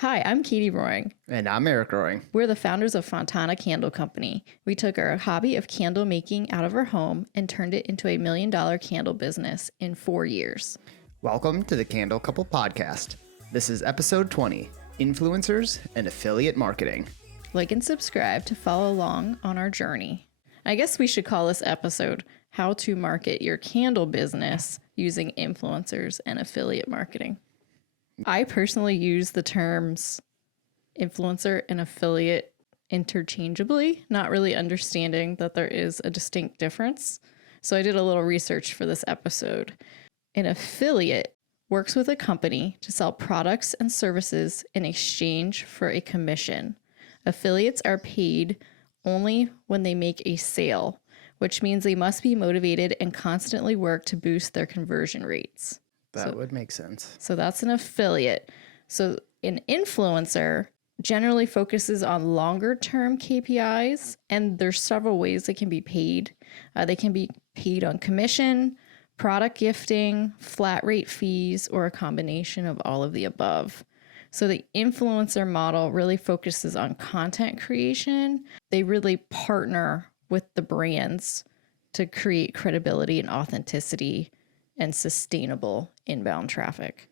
Hi, I'm Katie Roering. And I'm Eric Roering. We're the founders of Fontana Candle Co. We took our hobby of candle making out of our home and turned it into a $1 million candle business in 4 years. Welcome to the Candle Couple Podcast. This is episode 20, Influencers and Affiliate Marketing. Like and subscribe to follow along on our journey. I guess we should call this episode How to Market Your Candle Business Using Influencers and Affiliate Marketing. I personally use the terms influencer and affiliate interchangeably, not really understanding that there is a distinct difference. So I did a little research for this episode. An affiliate works with a company to sell products and services in exchange for a commission. Affiliates are paid only when they make a sale, which means they must be motivated and constantly work to boost their conversion rates. That would make sense. So that's an affiliate. So an influencer generally focuses on longer term KPIs, and there's several ways they can be paid. They can be paid on commission, product gifting, flat rate fees, or a combination of all of the above. So the influencer model really focuses on content creation. They really partner with the brands to create credibility and authenticity and sustainable inbound traffic.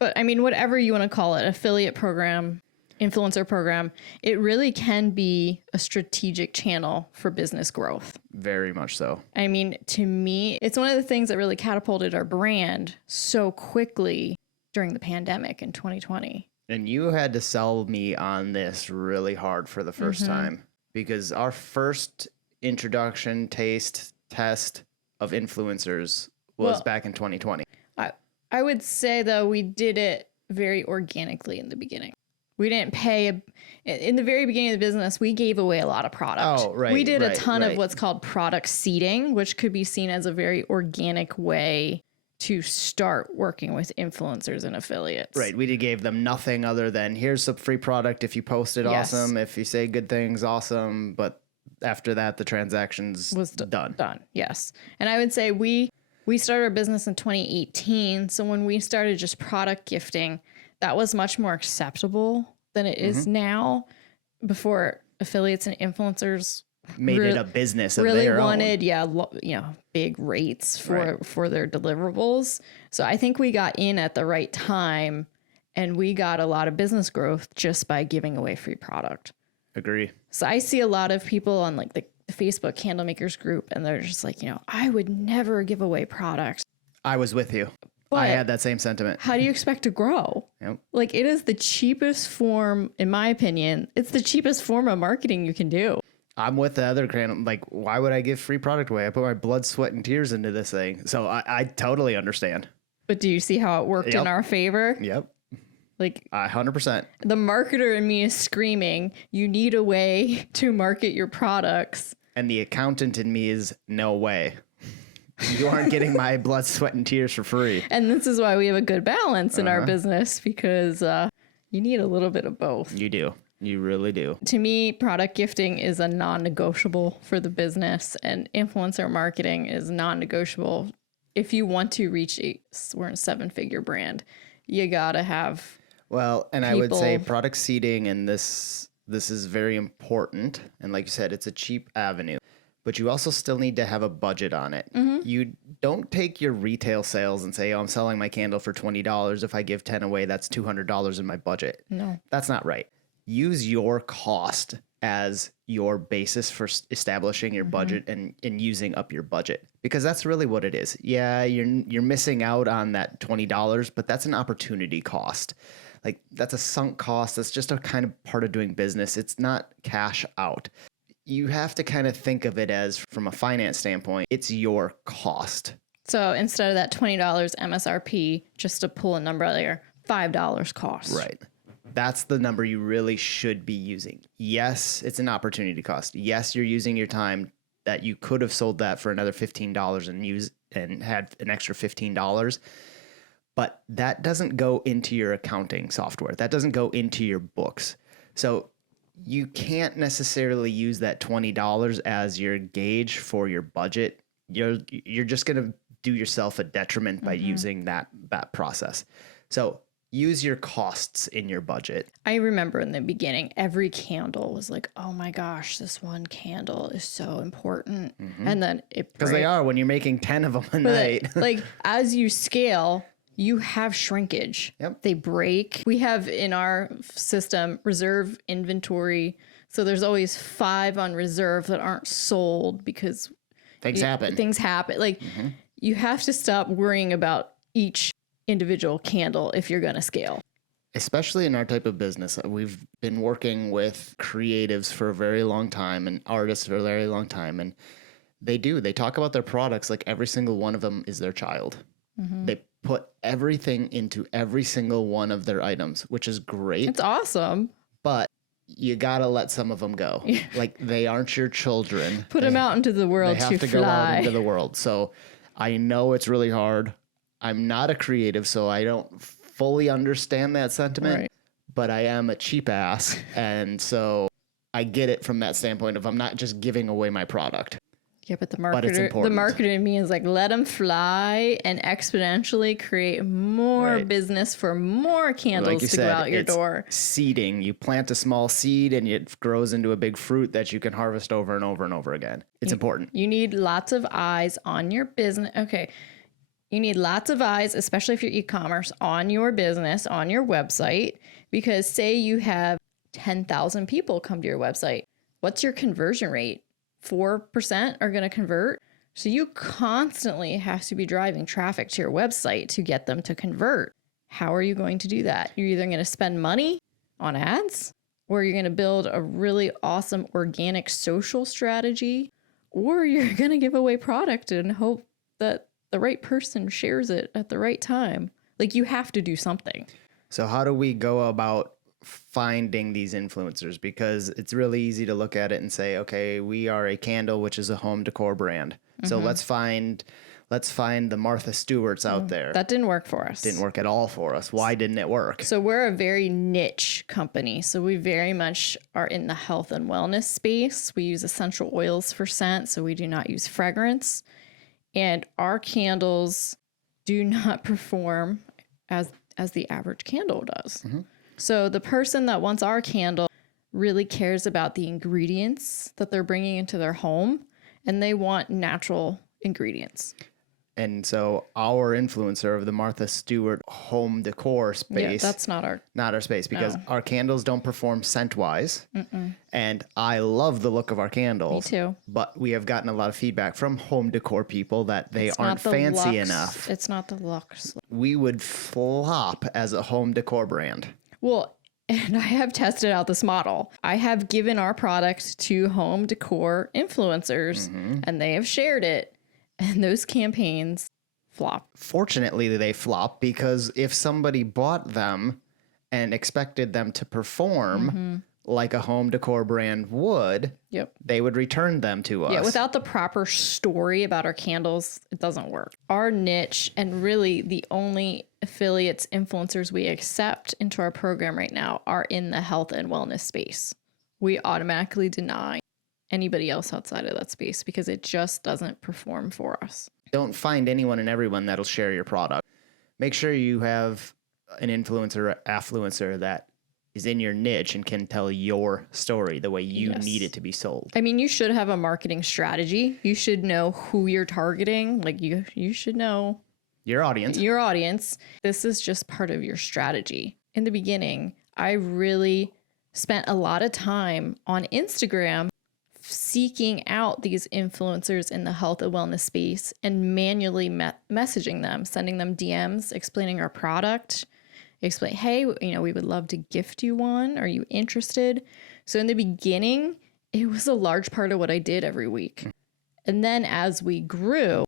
But I mean, whatever you want to call it, affiliate program, influencer program, it really can be a strategic channel for business growth. Very much so. I mean, to me, it's one of the things that really catapulted our brand so quickly during the pandemic in 2020. And you had to sell me on this really hard for the first time, because our first introduction, test of influencers was back in 2020. I would say, though, we did it very organically in the beginning. We didn't pay. In the very beginning of the business, we gave away a lot of product. Oh, right. We did a ton of of what's called product seeding, which could be seen as a very organic way to start working with influencers and affiliates. Right. We gave them nothing other than here's some free product. If you post it, awesome. If you say good things, awesome. But after that, the transactions was done. Yes. And I would say we started our business in 2018. So when we started just product gifting, that was much more acceptable than it is now. Before affiliates and influencers made it a business of really their wanted, own. big rates for their deliverables. So I think we got in at the right time, and we got a lot of business growth just by giving away free product. Agree. So I see a lot of people on like the Facebook candle makers group, and they're just like, I would never give away products. I was with you. But I had that same sentiment. How do you expect to grow? Yep. Like, it is the cheapest form, in my opinion, it's the cheapest form of marketing you can do. I'm with the other crane. Like, why would I give free product away? I put my blood, sweat, and tears into this thing. So I totally understand. But do you see how it worked in our favor? Yep. Like 100%. The marketer in me is screaming, you need a way to market your products. And the accountant in me is no way. You aren't getting my blood, sweat, and tears for free. And this is why we have a good balance in our business, because you need a little bit of both. You do. You really do. To me, product gifting is a non-negotiable for the business, and influencer marketing is non-negotiable. If you want to reach we're a 7-figure brand, you gotta have. Well, and I would say product seeding, and this is very important. And like you said, it's a cheap avenue, but you also still need to have a budget on it. You don't take your retail sales and say, I'm selling my candle for $20. If I give 10 away, that's $200 in my budget. No, that's not right. Use your cost as your basis for establishing your budget and using up your budget, because that's really what it is. Yeah, you're missing out on that $20, but that's an opportunity cost. Like, that's a sunk cost. That's just a kind of part of doing business. It's not cash out. You have to kind of think of it as, from a finance standpoint, it's your cost. So instead of that $20 MSRP, just to pull a number out there, $5 cost. Right. That's the number you really should be using. Yes, it's an opportunity cost. Yes, you're using your time that you could have sold that for another $15 and had an extra $15. But that doesn't go into your accounting software. That doesn't go into your books. So you can't necessarily use that $20 as your gauge for your budget. You're just going to do yourself a detriment by using that process. So use your costs in your budget. I remember in the beginning, every candle was like, oh my gosh, this one candle is so important. And then it Because they are when you're making 10 of them a night. like as you scale, you have shrinkage. Yep. They break. We have in our system reserve inventory. So there's always 5 on reserve that aren't sold because Things happen. Things happen. Like you have to stop worrying about each individual candle if you're going to scale. Especially in our type of business. We've been working with creatives for a very long time and artists for a very long time. And they talk about their products like every single one of them is their child. They put everything into every single one of their items, which is great. It's awesome. But you got to let some of them go. Like they aren't your children. Put them out into the world They have to fly. go out into the world. So I know it's really hard. I'm not a creative, so I don't fully understand that sentiment, Right. but I am a cheap ass. And so I get it from that standpoint of I'm not just giving away my product. Yeah, but the it's marketer, important. in me is like, let them fly and exponentially create more Right. business for more candles Like you to said, go out your it's door. seeding. You plant a small seed and it grows into a big fruit that you can harvest over and over and over again. It's important. You need lots of eyes on your business. Okay. You need lots of eyes, especially if you're e-commerce, on your business, on your website, because say you have 10,000 people come to your website. What's your conversion rate? 4% are going to convert. So you constantly have to be driving traffic to your website to get them to convert. How are you going to do that? You're either going to spend money on ads, or you're going to build a really awesome organic social strategy, or you're going to give away product and hope that the right person shares it at the right time. Like you have to do something. So how do we go about finding these influencers? Because it's really easy to look at it and say, okay, we are a candle, which is a home decor brand. So let's find the Martha Stewarts out there. That didn't work for us. Didn't work at all for us. Why didn't it work? So we're a very niche company. So we very much are in the health and wellness space. We use essential oils for scent, so we do not use fragrance. And our candles do not perform as the average candle does. So the person that wants our candle really cares about the ingredients that they're bringing into their home, and they want natural ingredients. And so our influencer of the Martha Stewart home decor space, Yeah, that's not our space, because our candles don't perform scent wise. And I love the look of our candles. Me too. But we have gotten a lot of feedback from home decor people that they It's aren't not the fancy luxe. enough. It's not the luxe. We would flop as a home decor brand. Well, and I have tested out this model. I have given our product to home decor influencers, and they have shared it. And those campaigns flop. Fortunately, they flop because if somebody bought them and expected them to perform like a home decor brand would, Yep. they would return them to us. Yeah, without the proper story about our candles, it doesn't work. Our niche, and really the only affiliates, influencers we accept into our program right now, are in the health and wellness space. We automatically deny anybody else outside of that space because it just doesn't perform for us. Don't find anyone and everyone that'll share your product. Make sure you have an influencer or affluencer that is in your niche and can tell your story the way you Yes. need it to be sold. I mean, you should have a marketing strategy. You should know who you're targeting. Like you should know Your audience. your audience. This is just part of your strategy. In the beginning, I really spent a lot of time on Instagram seeking out these influencers in the health and wellness space and manually messaging them, sending them DMs, explaining our product, explain, hey, we would love to gift you one. Are you interested? So in the beginning, it was a large part of what I did every week. And then as we grew,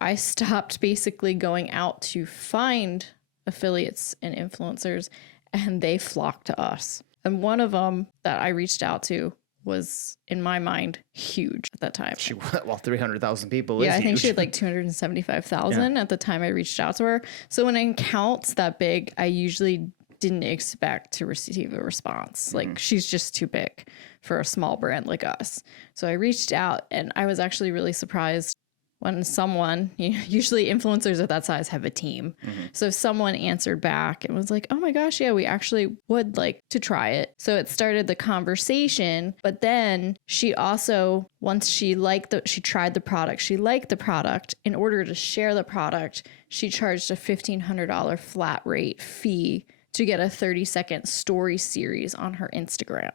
I stopped basically going out to find affiliates and influencers, and they flocked to us. And one of them that I reached out to was, in my mind, huge at that time. 300,000 people is Yeah, I think huge. she had like 275,000 at the time I reached out to her. So when an account's that big, I usually didn't expect to receive a response. Like she's just too big for a small brand like us. So I reached out, and I was actually really surprised when someone, usually influencers of that size have a team. So someone answered back and was like, oh my gosh, yeah, we actually would like to try it. So it started the conversation. But then she also, once she tried the product, she liked the product. In order to share the product, she charged a $1,500 flat rate fee to get a 30-second story series on her Instagram.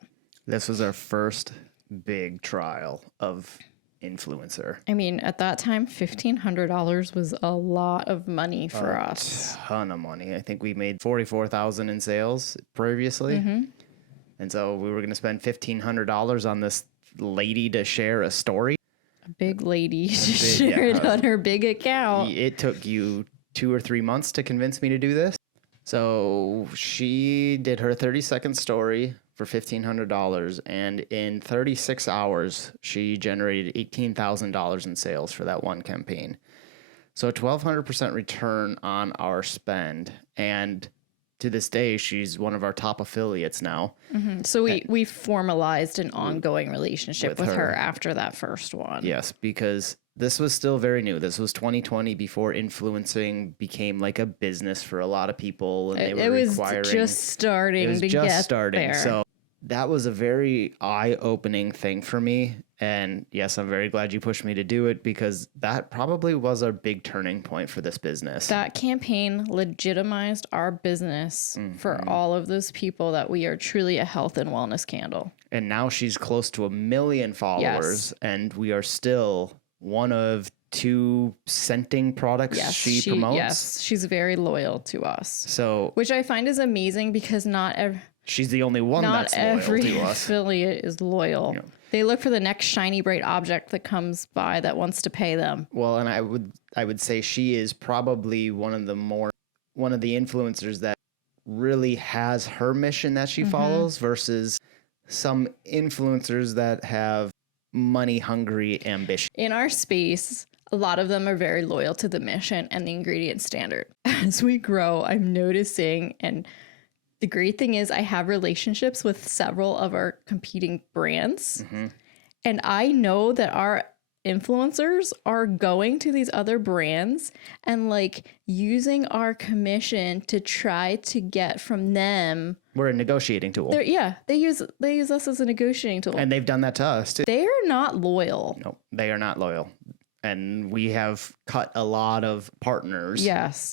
This was our first big trial of influencer. I mean, at that time, $1,500 was a lot of money for us. Ton of money. I think we made $44,000 in sales previously. And so we were going to spend $1,500 on this lady to share a story. A big lady shared it on her big account. It took you 2 or 3 months to convince me to do this. So she did her 30-second story for $1,500, and in 36 hours, she generated $18,000 in sales for that one campaign. So a 1,200% return on our spend, and to this day, she's one of our top affiliates now. So we formalized an ongoing relationship with her after that first one. Yes, because this was still very new. This was 2020 before influencing became like a business for a lot of people, and they were requiring. It was just starting to get there. So that was a very eye-opening thing for me. And yes, I'm very glad you pushed me to do it, because that probably was our big turning point for this business. That campaign legitimized our business for all of those people that we are truly a health and wellness candle. And now she's close to 1 million followers, and we are still one of 2 scenting products she promotes. Yes, she's very loyal to us. So, which I find is amazing, because she's the only one that's loyal to us. Not every affiliate is loyal. Yeah. They look for the next shiny bright object that comes by that wants to pay them. Well, and I would say she is probably one of the influencers that really has her mission that she follows, versus some influencers that have money hungry ambition. In our space, a lot of them are very loyal to the mission and the ingredient standard. As we grow, I'm noticing, and the great thing is I have relationships with several of our competing brands. And I know that our influencers are going to these other brands and like using our commission to try to get from them. We're a negotiating tool. They use us as a negotiating tool. And they've done that to us too. They are not loyal. No, they are not loyal. And we have cut a lot of partners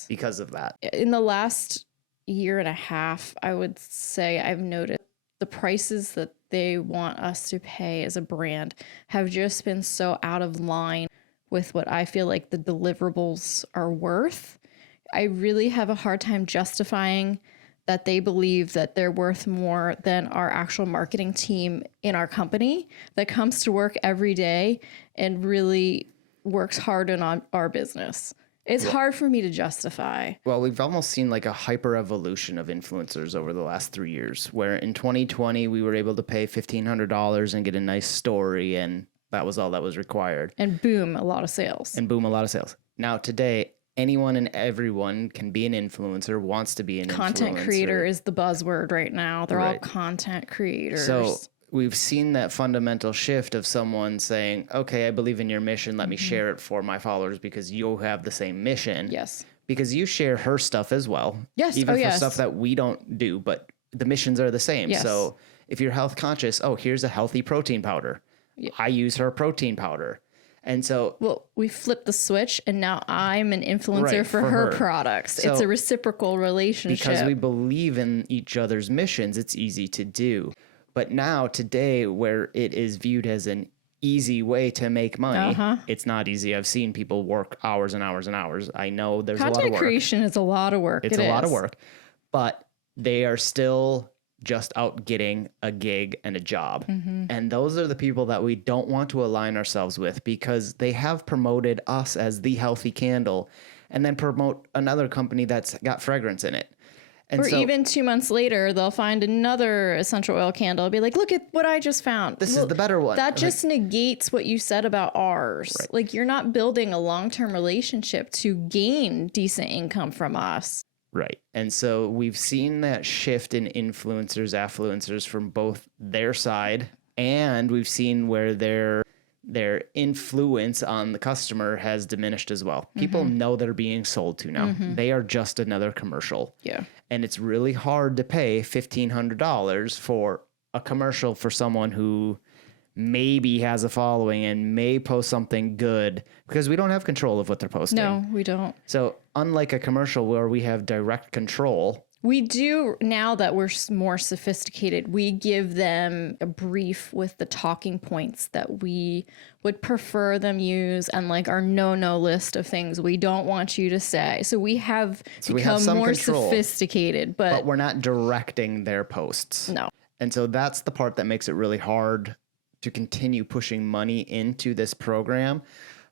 because of that. In the last year and a half, I would say I've noticed the prices that they want us to pay as a brand have just been so out of line with what I feel like the deliverables are worth. I really have a hard time justifying that they believe that they're worth more than our actual marketing team in our company that comes to work every day and really works hard on our business. It's hard for me to justify. Well, we've almost seen like a hyper evolution of influencers over the last 3 years, where in 2020, we were able to pay $1,500 and get a nice story, and that was all that was required. And boom, a lot of sales. Now today, anyone and everyone can be an influencer, wants to be an content influencer. Creator is the buzzword right now. They're all content creators. So we've seen that fundamental shift of someone saying, okay, I believe in your mission. Let me share it for my followers because you have the same mission. Yes. Because you share her stuff as well. Yes. Even for stuff that we don't do, but the missions are the same. Yes. So if you're health conscious, here's a healthy protein powder. Yeah. I use her protein powder. And so, well, we flipped the switch and now I'm an influencer for her products. So, it's a reciprocal relationship. Because we believe in each other's missions, it's easy to do. But now today, where it is viewed as an easy way to make money, it's not easy. I've seen people work hours and hours and hours. I know there's a lot of work. Content creation is a lot of work. It's a lot of work, but they are still just out getting a gig and a job. And those are the people that we don't want to align ourselves with, because they have promoted us as the healthy candle and then promote another company that's got fragrance in it. And even 2 months later, they'll find another essential oil candle and be like, look at what I just found. This is the better one. That just negates what you said about ours. Right. Like, you're not building a long-term relationship to gain decent income from us. Right. And so we've seen that shift in influencers, affluencers from both their side, and we've seen where their influence on the customer has diminished as well. People know they're being sold to now. They are just another commercial. Yeah. And it's really hard to pay $1,500 for a commercial for someone who maybe has a following and may post something good, because we don't have control of what they're posting. No, we don't. So unlike a commercial where we have direct control, We do, now that we're more sophisticated, we give them a brief with the talking points that we would prefer them use and like our no list of things we don't want you to say. So we have become some more control, sophisticated, but we're not directing their posts. no. And so that's the part that makes it really hard to continue pushing money into this program.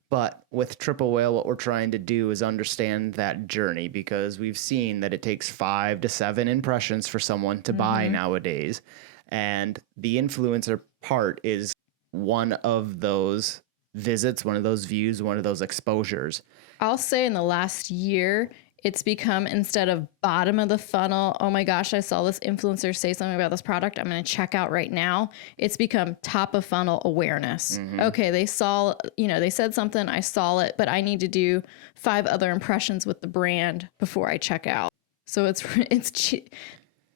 But with Triple Whale, what we're trying to do is understand that journey, because we've seen that it takes 5 to 7 impressions for someone to buy nowadays. And the influencer part is one of those visits, one of those views, one of those exposures. I'll say in the last year, it's become, instead of bottom of the funnel, oh my gosh, I saw this influencer say something about this product, I'm going to check out right now. It's become top of funnel awareness. Okay, they saw, they said something, I saw it, but I need to do 5 other impressions with the brand before I check out. So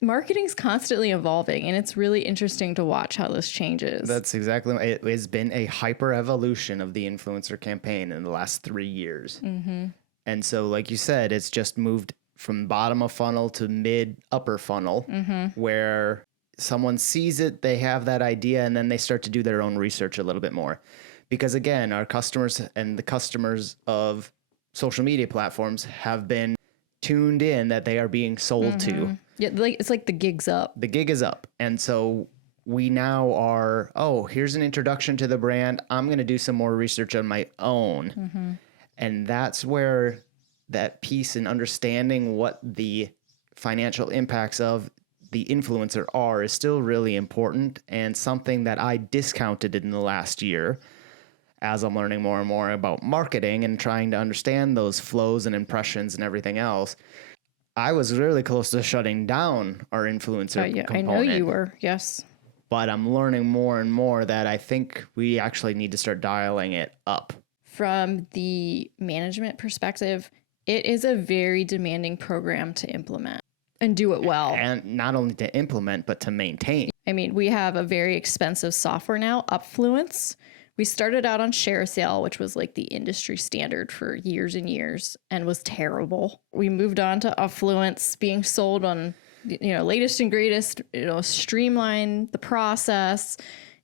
marketing's constantly evolving, and it's really interesting to watch how this changes. That's exactly, it has been a hyper evolution of the influencer campaign in the last 3 years. And so, like you said, it's just moved from bottom of funnel to mid upper funnel, where someone sees it, they have that idea, and then they start to do their own research a little bit more. Because again, our customers and the customers of social media platforms have been tuned in that they are being sold to. Yeah, it's like the gig's up. The gig is up. And so we now are, here's an introduction to the brand. I'm going to do some more research on my own. And that's where that piece in understanding what the financial impacts of the influencer are is still really important, and something that I discounted in the last year as I'm learning more and more about marketing and trying to understand those flows and impressions and everything else. I was really close to shutting down our influencer component. I know you were, yes. But I'm learning more and more that I think we actually need to start dialing it up. From the management perspective, it is a very demanding program to implement and do it well. And not only to implement, but to maintain. I mean, we have a very expensive software now, Upfluence. We started out on ShareSale, which was like the industry standard for years and years and was terrible. We moved on to Upfluence, being sold on, latest and greatest, streamline the process,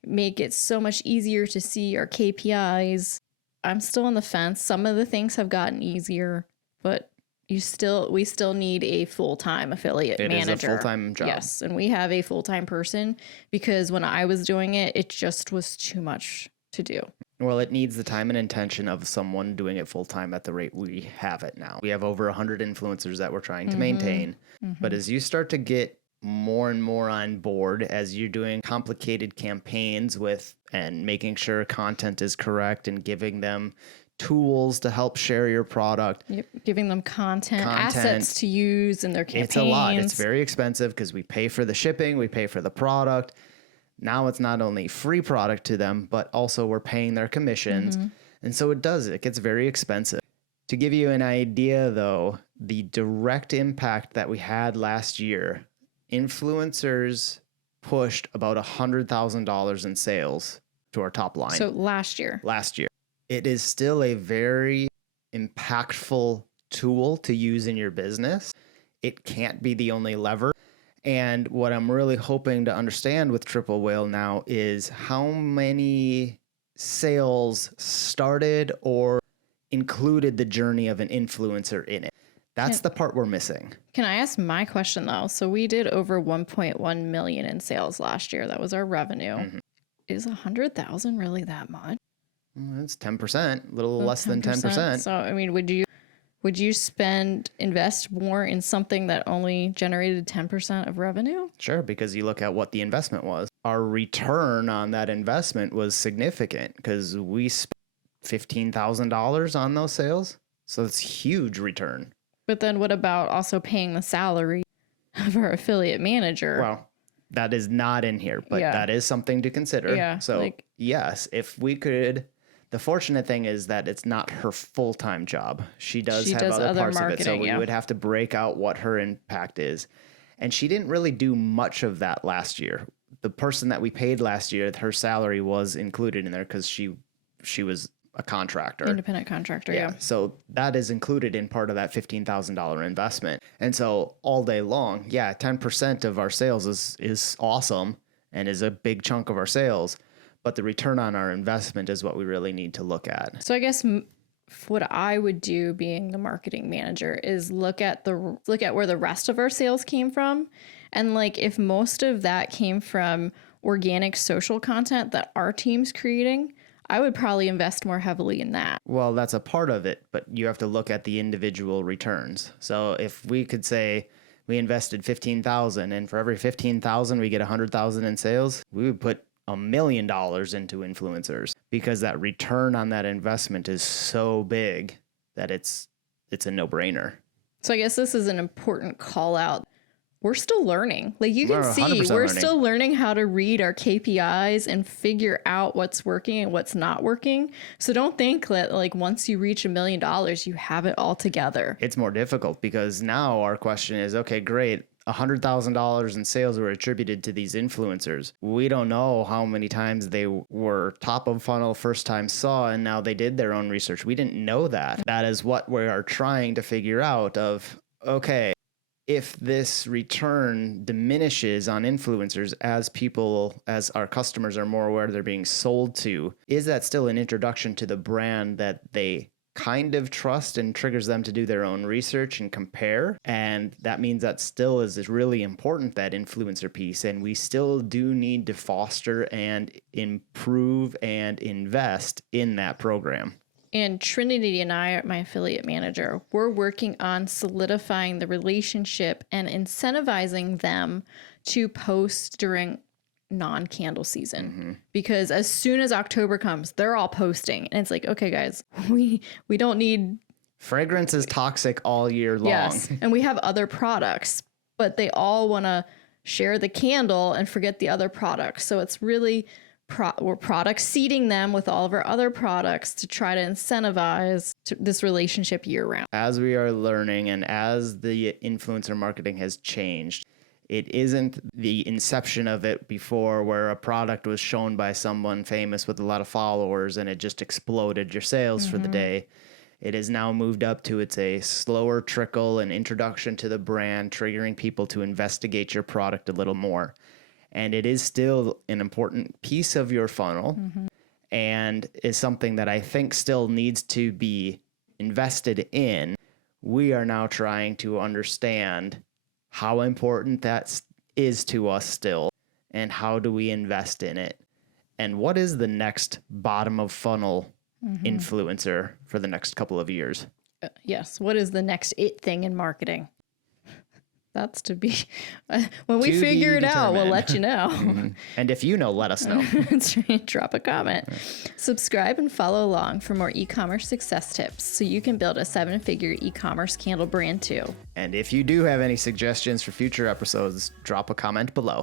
make it so much easier to see our KPIs. I'm still on the fence. Some of the things have gotten easier, but we still need a full-time affiliate manager. It is a full-time job. Yes, and we have a full-time person, because when I was doing it, it just was too much to do. Well, it needs the time and intention of someone doing it full-time at the rate we have it now. We have over 100 influencers that we're trying to maintain. But as you start to get more and more on board, as you're doing complicated campaigns and making sure content is correct and giving them tools to help share your product. Yep. Giving them content, assets to use in their campaigns. It's a lot. It's very expensive because we pay for the shipping, we pay for the product. Now it's not only free product to them, but also we're paying their commissions. And so it gets very expensive. To give you an idea though, the direct impact that we had last year, influencers pushed about $100,000 in sales to our top line. So last year. It is still a very impactful tool to use in your business. It can't be the only lever. And what I'm really hoping to understand with Triple Whale now is how many sales started or included the journey of an influencer in it. That's the part we're missing. Can I ask my question though? So we did over 1.1 million in sales last year. That was our revenue. Is 100,000 really that much? It's 10%, a little less than 10%. So, I mean, would you invest more in something that only generated 10% of revenue? Sure, because you look at what the investment was. Our return on that investment was significant because we spent $15,000 on those sales. So it's huge return. But then what about also paying the salary of our affiliate manager? Well, That is not in here, but that is something to consider. Yeah, so yes, if we could, the fortunate thing is that it's not her full-time job. She does have other parts of it. So we would have to break out what her impact is. And she didn't really do much of that last year. The person that we paid last year, her salary was included in there because she was a contractor. Independent contractor, yeah. So that is included in part of that $15,000 investment. And so all day long, 10% of our sales is awesome and is a big chunk of our sales. But the return on our investment is what we really need to look at. So I guess what I would do being the marketing manager is look at where the rest of our sales came from. And like if most of that came from organic social content that our team's creating, I would probably invest more heavily in that. Well, that's a part of it, but you have to look at the individual returns. So if we could say we invested $15,000 and for every $15,000 we get $100,000 in sales, we would put $1 million into influencers because that return on that investment is so big that it's a no-brainer. So I guess this is an important call out. We're still learning. Like you can see, we're still learning how to read our KPIs and figure out what's working and what's not working. So don't think that like once you reach $1 million, you have it all together. It's more difficult because now our question is, okay, great. $100,000 in sales were attributed to these influencers. We don't know how many times they were top of funnel, first time saw, and now they did their own research. We didn't know that. That is what we are trying to figure out of, okay, if this return diminishes on influencers as our customers are more aware they're being sold to, is that still an introduction to the brand that they kind of trust and triggers them to do their own research and compare? And that means that still is really important, that influencer piece. And we still do need to foster and improve and invest in that program. And Trinity and I, my affiliate manager, we're working on solidifying the relationship and incentivizing them to post during non-candle season, because as soon as October comes, they're all posting, and it's like, okay, guys, we don't need fragrance is toxic all year long. Yes, and we have other products, but they all want to share the candle and forget the other products. So it's really we're product seeding them with all of our other products to try to incentivize this relationship year round. As we are learning and as the influencer marketing has changed, it isn't the inception of it before where a product was shown by someone famous with a lot of followers and it just exploded your sales for the day. It has now moved up to it's a slower trickle and introduction to the brand, triggering people to investigate your product a little more. And it is still an important piece of your funnel and is something that I think still needs to be invested in. We are now trying to understand how important that is to us still, and how do we invest in it, and what is the next bottom of funnel influencer for the next couple of years. Yes, what is the next it thing in marketing? That's to be when we figure it out, we'll let you know. And if you know, let us know. That's right. Drop a comment. Subscribe and follow along for more e-commerce success tips so you can build a 7-figure e-commerce candle brand too. And if you do have any suggestions for future episodes, drop a comment below.